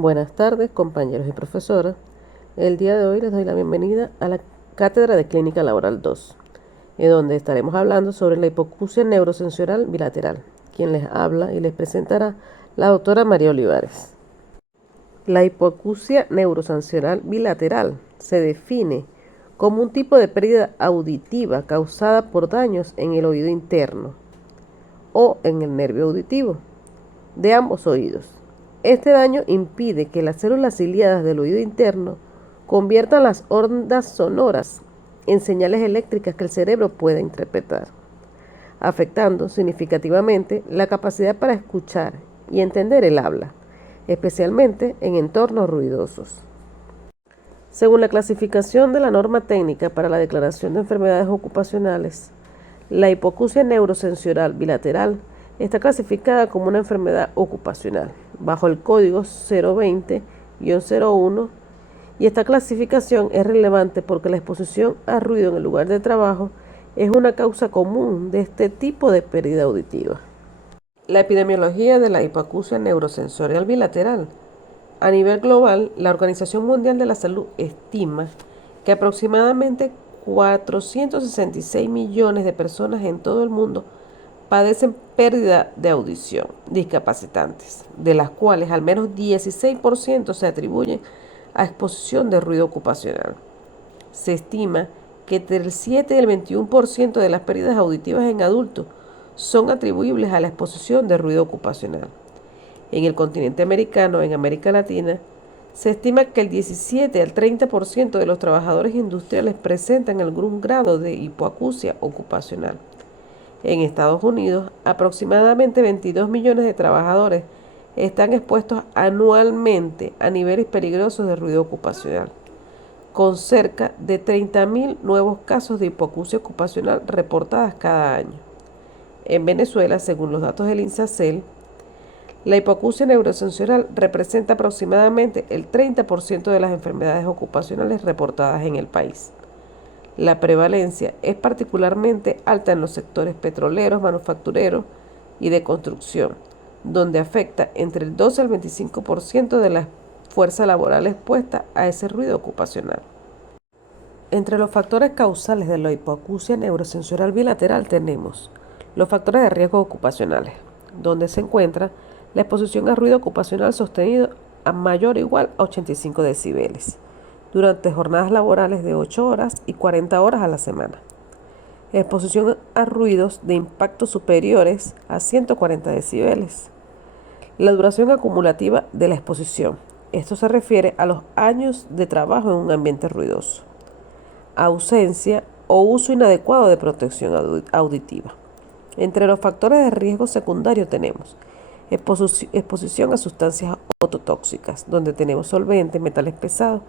Buenas tardes, compañeros y profesoras. El día de hoy les doy la bienvenida a la Cátedra de Clínica Laboral 2, en donde estaremos hablando sobre la hipoacusia neurosensorial bilateral. Quien les habla y les presentará la doctora María Olivares. La hipoacusia neurosensorial bilateral se define como un tipo de pérdida auditiva causada por daños en el oído interno o en el nervio auditivo de ambos oídos. Este daño impide que las células ciliadas del oído interno conviertan las ondas sonoras en señales eléctricas que el cerebro puede interpretar, afectando significativamente la capacidad para escuchar y entender el habla, especialmente en entornos ruidosos. Según la clasificación de la norma técnica para la declaración de enfermedades ocupacionales, la hipoacusia neurosensorial bilateral está clasificada como una enfermedad ocupacional bajo el código 020-01, y esta clasificación es relevante porque la exposición a ruido en el lugar de trabajo es una causa común de este tipo de pérdida auditiva. La epidemiología de la hipoacusia neurosensorial bilateral. A nivel global, la Organización Mundial de la Salud estima que aproximadamente 466 millones de personas en todo el mundo padecen pérdida de audición discapacitantes, de las cuales al menos 16% se atribuyen a exposición de ruido ocupacional. Se estima que entre el 7 y el 21% de las pérdidas auditivas en adultos son atribuibles a la exposición de ruido ocupacional. En el continente americano, en América Latina, se estima que el 17 al 30% de los trabajadores industriales presentan algún grado de hipoacusia ocupacional. En Estados Unidos, aproximadamente 22 millones de trabajadores están expuestos anualmente a niveles peligrosos de ruido ocupacional, con cerca de 30.000 nuevos casos de hipoacusia ocupacional reportadas cada año. En Venezuela, según los datos del INSACEL, la hipoacusia neurosensorial representa aproximadamente el 30% de las enfermedades ocupacionales reportadas en el país. La prevalencia es particularmente alta en los sectores petroleros, manufactureros y de construcción, donde afecta entre el 12 al 25% de la fuerza laboral expuesta a ese ruido ocupacional. Entre los factores causales de la hipoacusia neurosensorial bilateral tenemos los factores de riesgo ocupacionales, donde se encuentra la exposición a ruido ocupacional sostenido a mayor o igual a 85 decibeles durante jornadas laborales de 8 horas y 40 horas a la semana. Exposición a ruidos de impacto superiores a 140 decibeles. La duración acumulativa de la exposición. Esto se refiere a los años de trabajo en un ambiente ruidoso. Ausencia o uso inadecuado de protección auditiva. Entre los factores de riesgo secundario tenemos exposición a sustancias ototóxicas, donde tenemos solventes, metales pesados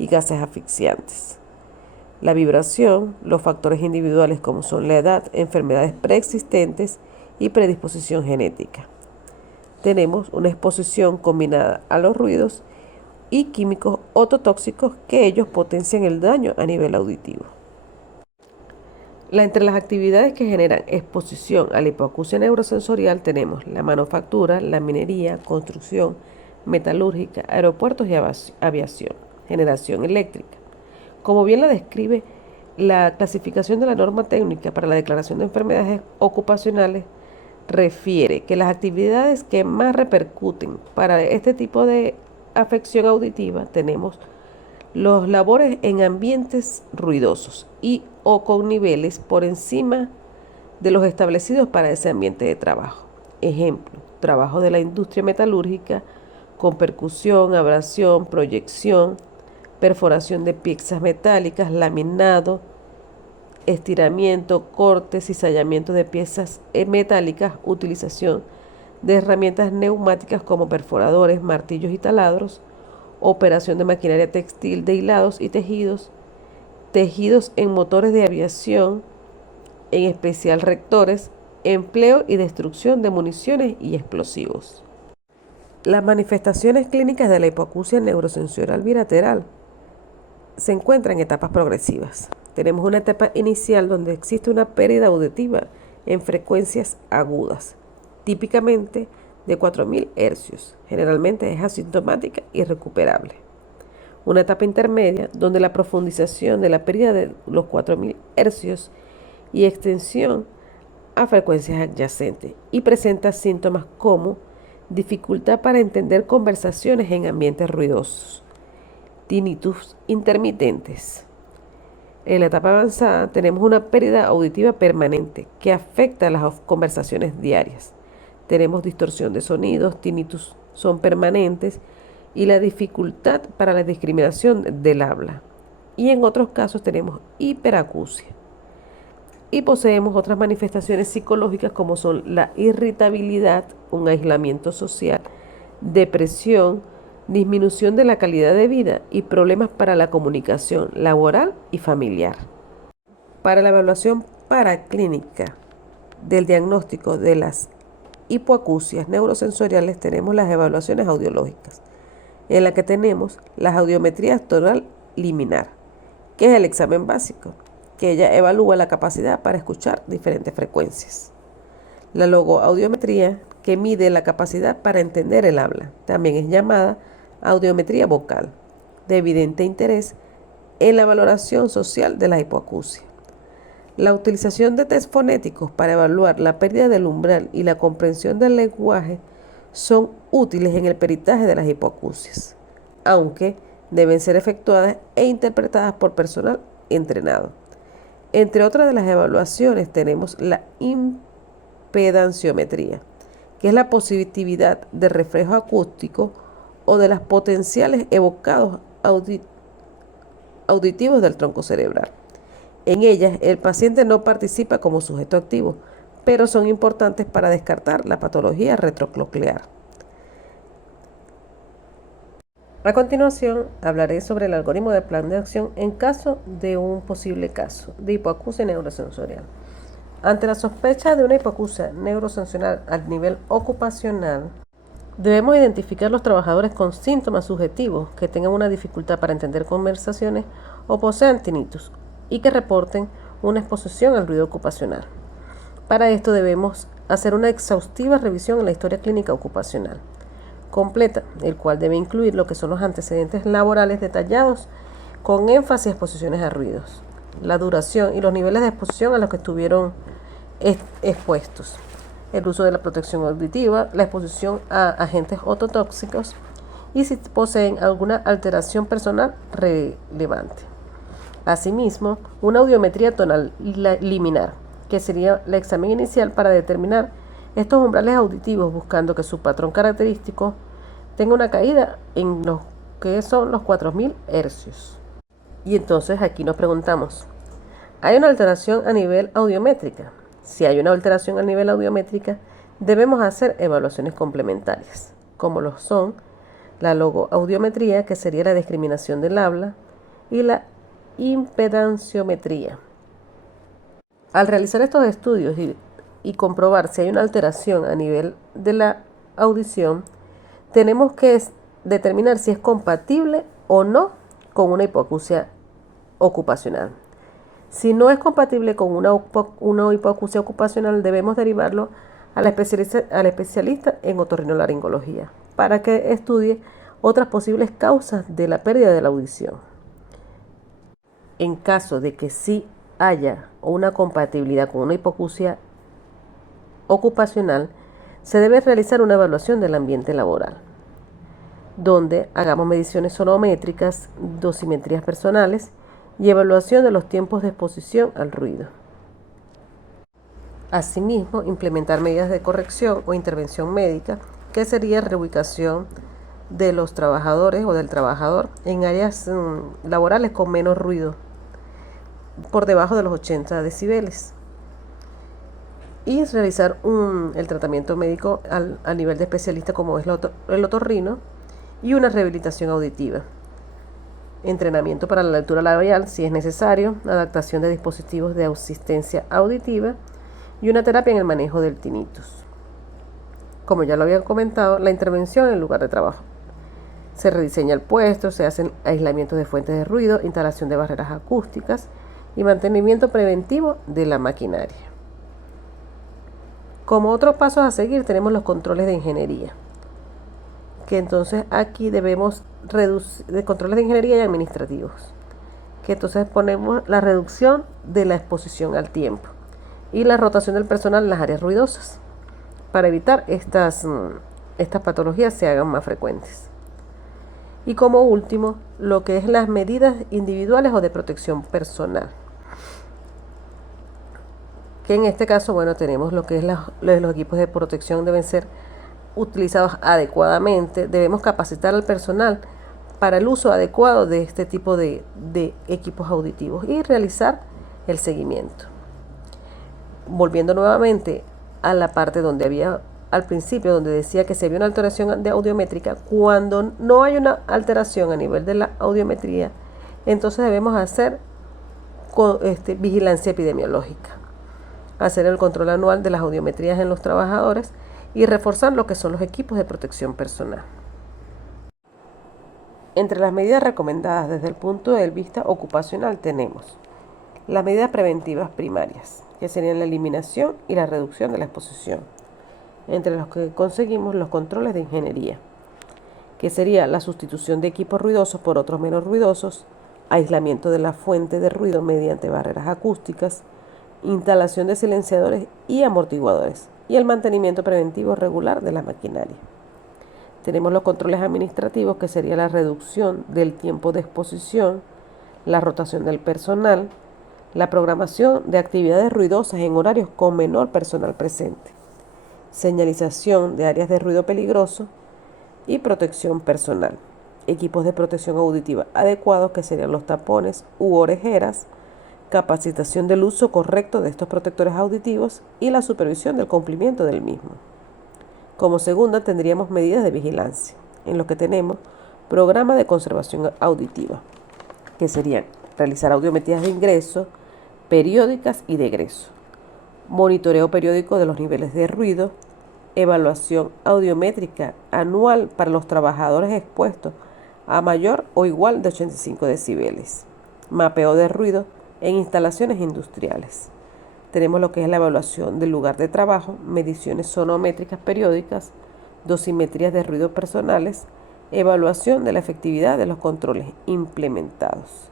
y gases asfixiantes. La vibración, los factores individuales como son la edad, enfermedades preexistentes y predisposición genética. Tenemos una exposición combinada a los ruidos y químicos ototóxicos que ellos potencian el daño a nivel auditivo. Entre las actividades que generan exposición a la hipoacusia neurosensorial tenemos la manufactura, la minería, construcción, metalúrgica, aeropuertos y aviación, generación eléctrica. Como bien la describe la clasificación de la norma técnica para la declaración de enfermedades ocupacionales, refiere que las actividades que más repercuten para este tipo de afección auditiva tenemos los labores en ambientes ruidosos y o con niveles por encima de los establecidos para ese ambiente de trabajo. Ejemplo, trabajo de la industria metalúrgica con percusión, abrasión, proyección, perforación de piezas metálicas, laminado, estiramiento, corte, cizallamiento de piezas metálicas, utilización de herramientas neumáticas como perforadores, martillos y taladros, operación de maquinaria textil de hilados y tejidos en motores de aviación, en especial reactores, empleo y destrucción de municiones y explosivos. Las manifestaciones clínicas de la hipoacusia neurosensorial bilateral se encuentran en etapas progresivas. Tenemos una etapa inicial donde existe una pérdida auditiva en frecuencias agudas, típicamente de 4000 hercios. Generalmente es asintomática y recuperable. Una etapa intermedia donde la profundización de la pérdida de los 4000 hercios y extensión a frecuencias adyacentes y presenta síntomas como dificultad para entender conversaciones en ambientes ruidosos, tinnitus intermitentes. En la etapa avanzada tenemos una pérdida auditiva permanente que afecta a las conversaciones diarias. Tenemos distorsión de sonidos, tinnitus son permanentes y la dificultad para la discriminación del habla. Y en otros casos tenemos hiperacusia. Y poseemos otras manifestaciones psicológicas como son la irritabilidad, un aislamiento social, depresión, disminución de la calidad de vida y problemas para la comunicación laboral y familiar. Para la evaluación paraclínica del diagnóstico de las hipoacusias neurosensoriales tenemos las evaluaciones audiológicas, en la que tenemos las audiometrías tonal liminar, que es el examen básico, que ella evalúa la capacidad para escuchar diferentes frecuencias. La logoaudiometría, que mide la capacidad para entender el habla, también es llamada audiometría vocal, de evidente interés en la valoración social de la hipoacusia. La utilización de test fonéticos para evaluar la pérdida del umbral y la comprensión del lenguaje son útiles en el peritaje de las hipoacusias, aunque deben ser efectuadas e interpretadas por personal entrenado. Entre otras de las evaluaciones tenemos la impedanciometría, que es la positividad de reflejo acústico o de las potenciales evocados auditivos del tronco cerebral. En ellas, el paciente no participa como sujeto activo, pero son importantes para descartar la patología retrococlear. A continuación, hablaré sobre el algoritmo de plan de acción en caso de un posible caso de hipoacusia neurosensorial. Ante la sospecha de una hipoacusia neurosensorial a nivel ocupacional, debemos identificar los trabajadores con síntomas subjetivos que tengan una dificultad para entender conversaciones o posean tinnitus y que reporten una exposición al ruido ocupacional. Para esto debemos hacer una exhaustiva revisión en la historia clínica ocupacional completa, el cual debe incluir lo que son los antecedentes laborales detallados con énfasis a exposiciones a ruidos, la duración y los niveles de exposición a los que estuvieron expuestos, el uso de la protección auditiva, la exposición a agentes ototóxicos y si poseen alguna alteración personal relevante. Asimismo, una audiometría tonal liminar, que sería el examen inicial para determinar estos umbrales auditivos buscando que su patrón característico tenga una caída en lo que son los 4000 hercios. Y entonces aquí nos preguntamos, ¿hay una alteración a nivel audiométrica? Si hay una alteración a nivel audiométrica, debemos hacer evaluaciones complementarias, como lo son la logoaudiometría, que sería la discriminación del habla, y la impedanciometría. Al realizar estos estudios y comprobar si hay una alteración a nivel de la audición, tenemos que determinar si es compatible o no con una hipoacusia ocupacional. Si no es compatible con una hipoacusia ocupacional, debemos derivarlo al especialista en otorrinolaringología para que estudie otras posibles causas de la pérdida de la audición. En caso de que sí haya una compatibilidad con una hipoacusia ocupacional, se debe realizar una evaluación del ambiente laboral, donde hagamos mediciones sonométricas, dosimetrías personales y evaluación de los tiempos de exposición al ruido. Asimismo, implementar medidas de corrección o intervención médica, que sería reubicación de los trabajadores o del trabajador en áreas laborales con menos ruido, por debajo de los 80 decibeles. Y realizar el tratamiento médico a nivel de especialista como es el otorrino y una rehabilitación auditiva. Entrenamiento para la lectura labial si es necesario, adaptación de dispositivos de asistencia auditiva y una terapia en el manejo del tinnitus. Como ya lo había comentado, la intervención en el lugar de trabajo. Se rediseña el puesto, se hacen aislamientos de fuentes de ruido, instalación de barreras acústicas y mantenimiento preventivo de la maquinaria. Como otros pasos a seguir tenemos los controles de ingeniería, que entonces aquí debemos reducir de controles de ingeniería y administrativos, que entonces ponemos la reducción de la exposición al tiempo y la rotación del personal en las áreas ruidosas para evitar estas patologías se hagan más frecuentes. Y como último, lo que es las medidas individuales o de protección personal, que en este caso, bueno, tenemos lo que es los equipos de protección deben ser utilizados adecuadamente. Debemos capacitar al personal para el uso adecuado de este tipo de equipos auditivos y realizar el seguimiento. Volviendo nuevamente a la parte donde había al principio, donde decía que se había una alteración de audiométrica, cuando no hay una alteración a nivel de la audiometría, entonces debemos hacer vigilancia epidemiológica, hacer el control anual de las audiometrías en los trabajadores y reforzar lo que son los equipos de protección personal. Entre las medidas recomendadas desde el punto de vista ocupacional tenemos las medidas preventivas primarias, que serían la eliminación y la reducción de la exposición, entre los que conseguimos los controles de ingeniería, que sería la sustitución de equipos ruidosos por otros menos ruidosos, aislamiento de la fuente de ruido mediante barreras acústicas, instalación de silenciadores y amortiguadores, y el mantenimiento preventivo regular de la maquinaria. Tenemos los controles administrativos, que sería la reducción del tiempo de exposición, la rotación del personal, la programación de actividades ruidosas en horarios con menor personal presente, señalización de áreas de ruido peligroso y protección personal. Equipos de protección auditiva adecuados, que serían los tapones u orejeras, capacitación del uso correcto de estos protectores auditivos y la supervisión del cumplimiento del mismo. Como segunda tendríamos medidas de vigilancia, en lo que tenemos programa de conservación auditiva, que serían realizar audiometrías de ingreso, periódicas y de egreso, monitoreo periódico de los niveles de ruido, evaluación audiométrica anual para los trabajadores expuestos a mayor o igual de 85 decibeles, mapeo de ruido en instalaciones industriales. Tenemos lo que es la evaluación del lugar de trabajo, mediciones sonométricas periódicas, dosimetrías de ruido personales, evaluación de la efectividad de los controles implementados.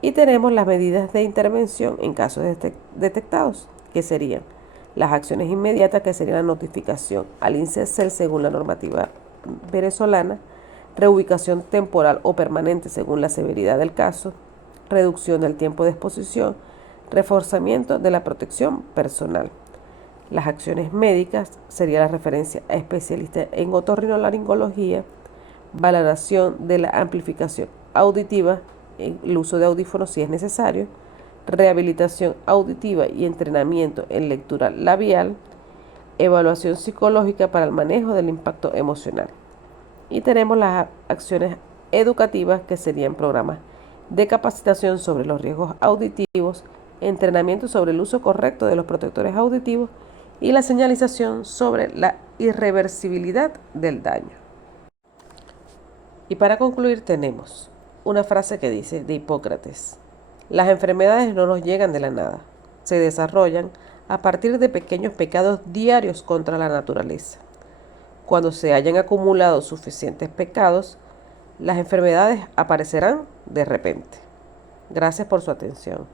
Y tenemos las medidas de intervención en casos detectados, que serían las acciones inmediatas, que serían la notificación al INCESEL según la normativa venezolana, reubicación temporal o permanente según la severidad del caso, reducción del tiempo de exposición, reforzamiento de la protección personal. Las acciones médicas sería la referencia a especialistas en otorrinolaringología, valoración de la amplificación auditiva, el uso de audífonos si es necesario, rehabilitación auditiva y entrenamiento en lectura labial, evaluación psicológica para el manejo del impacto emocional. Y tenemos las acciones educativas, que serían programas de capacitación sobre los riesgos auditivos, entrenamiento sobre el uso correcto de los protectores auditivos y la señalización sobre la irreversibilidad del daño. Y para concluir tenemos una frase que dice de Hipócrates: las enfermedades no nos llegan de la nada, se desarrollan a partir de pequeños pecados diarios contra la naturaleza. Cuando se hayan acumulado suficientes pecados, las enfermedades aparecerán de repente. Gracias por su atención.